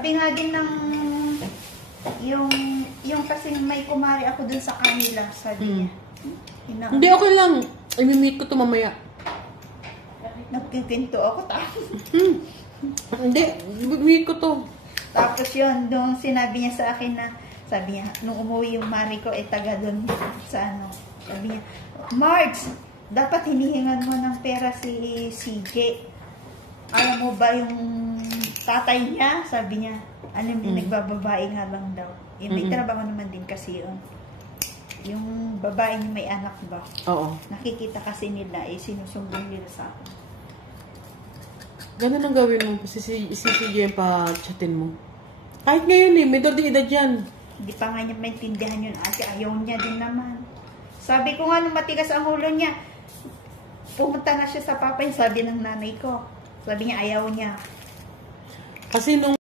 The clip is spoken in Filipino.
Sabi nga din ng yung kasi may kumari ako dun sa kanila, sabi niya. Hindi, okay lang. I-meet ko to mamaya. Nagpipinto ako tapos. Hindi, i-meet ko to. Tapos yun, doon sinabi niya sa akin na, sabi niya, nung umuwi yung mari ko, taga doon sa ano. Sabi niya, Marge, dapat hinihingan mo ng pera si CJ. Alam mo ba yung tatay niya? Sabi niya, nagbababae nga lang daw. May trabaho naman din kasi yun. Yung babae niya may anak ba? Oo. Nakikita kasi nila, sinusumbong nila sa akin. Ganun ang gawin mo, si CJ yung pa-chatin mo. Kahit ngayon may edad yan. Hindi pa nga niya maintindihan yun ate, ayaw niya din naman. Sabi ko nga nung matigas ang ulo niya, pumunta na siya sa papa niya, sabi ng nanay ko. Sabi niya ayaw niya. Kasi nung